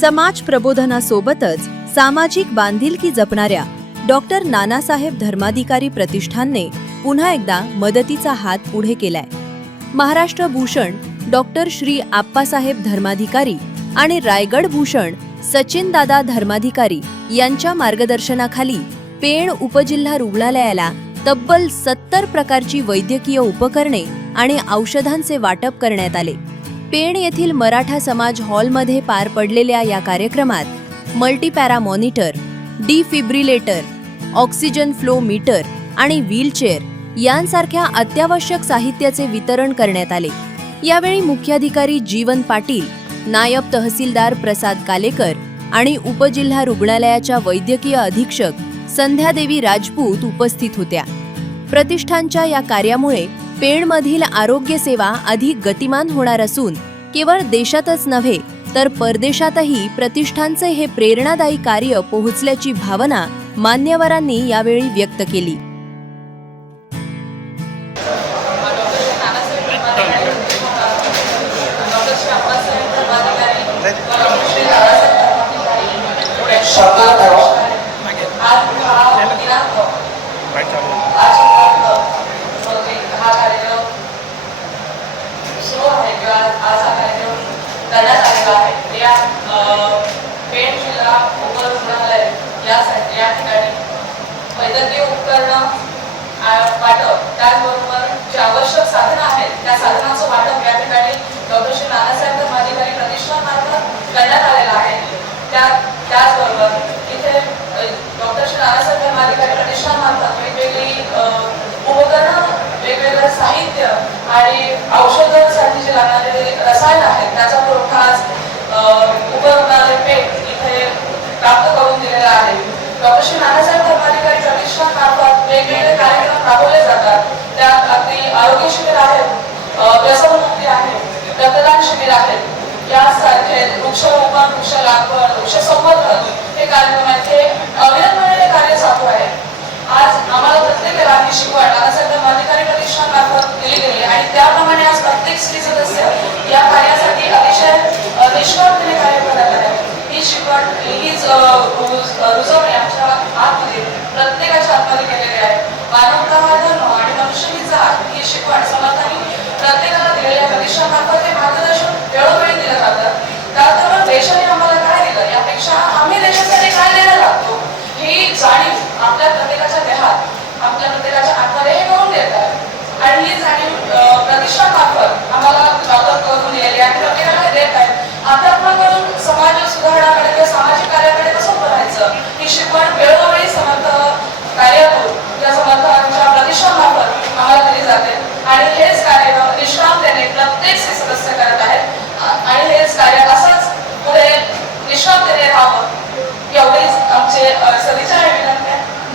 समाज प्रबोधनासोबतच सामाजिक बांधिलकी जपणाऱ्या डॉक्टर नानासाहेब धर्माधिकारी प्रतिष्ठानने पुन्हा एकदा मदतीचा हात पुढे केलाय। महाराष्ट्र भूषण डॉक्टर श्री आप्पासाहेब धर्माधिकारी आणि रायगड भूषण सचिन दादा धर्माधिकारी यांच्या मार्गदर्शनाखाली पेण उपजिल्हा रुग्णालयाला तब्बल 70 प्रकारची वैद्यकीय उपकरणे आणि औषधांचे वाटप करण्यात आले। पेण येथील मराठा समाज हॉलमध्ये पार पडलेल्या या कार्यक्रमात multipara monitor, defibrillator, oxygen flow meter आणि व्हीलचेअर यांसारख्या अत्यावश्यक साहित्याचे वितरण करण्यात आले। यावेळी मुख्याधिकारी जीवन पाटील, नायब तहसीलदार प्रसाद कालेकर आणि उपजिल्हा रुग्णालयाच्या वैद्यकीय अधीक्षक संध्यादेवी राजपूत उपस्थित होत्या। प्रतिष्ठानच्या या कार्यामुळे पेणमधील आरोग्य सेवा अधिक गतिमान होणार असून केवळ देशातच नव्हे तर परदेशातही प्रतिष्ठानचे हे प्रेरणादायी कार्य पोहोचल्याची भावना मान्यवरांनी यावेळी व्यक्त केली। वैद्यकीय उपकरणं वाटप, त्याचबरोबर जे आवश्यक साधनं आहेत त्या साधनांचं वाटप या ठिकाणी डॉक्टर श्री नानासाहेब धर्माधिकारी प्रतिष्ठानमार्फत करण्यात आलेलं आहे। त्याचबरोबर इथे डॉक्टर श्री नानासाहेब धर्माधिकारी प्रतिष्ठानमार्फत वेगवेगळी उपकरणं, वेगवेगळं साहित्य आणि औषधांसाठी जे लागणारे रसायन आहेत त्याचा पुरवठा उपरुग्णालय पेठ इथे प्राप्त करून दिलेला आहे। डॉक्टर श्री नानासाहेब धर्माधिकारी प्रतिष्ठानमार्फत वेगवेगळे कार्यक्रम राबवले जातात। त्यात अगदी आरोग्य शिबिर आहेत, व्यसनमुक्ती आहे, रक्तदान शिबिर आहेत, यासारखे वृक्षरोपण, वृक्ष लागवड, वृक्ष संवर्धन हे कार्यक्रम आहेत। हे अविरतपणे कार्य चालू आहे। आज आम्हाला प्रत्येकाला ही शिकवण नानासाहेब धर्माधिकारी प्रतिष्ठानमार्फत दिली गेली आणि त्याप्रमाणे आज प्रत्येक स्त्री सदस्य या कार्यासाठी अतिशय निष्काळजीपणे कार्य करत आहेत। ही शिकवण हीच रुजवणे आमच्या आतमध्ये प्रत्येकाच्या आतमध्ये केलेली आहे। मानवता हा धर्म आणि मनुष्य ही जात ही शिकवण समर्थांनी प्रत्येकाला दिलेल्या प्रतिष्ठानमार्फत हे मार्गदर्शन वेळोवेळी दिलं जातं। त्याचबरोबर देशाने आम्हाला काय दिलं यापेक्षा आम्ही देशासाठी काय द्यायला लागतो ही जाणीव आपल्या प्रत्येकाच्या देहात, आपल्या प्रत्येकाच्या आतमध्ये हे करून देत आहे आणि ही जाणीव प्रतिष्ठानमार्फत आम्हाला प्राप्त करून दिलेली आहे, प्रत्येकाला देत आहे। अध्यात्माकडून समाज सुधारणाकडे किंवा सामाजिक कार्याकडे कसं बघायचं ही शिकवण वेळोवेळी समर्थ कार्यातून या समर्थांच्या प्रतिष्ठानमार्फत आम्हाला दिली जाते आणि हेच कार्य निष्कामतेने प्रत्येक सदस्य करत आहेत आणि हेच कार्य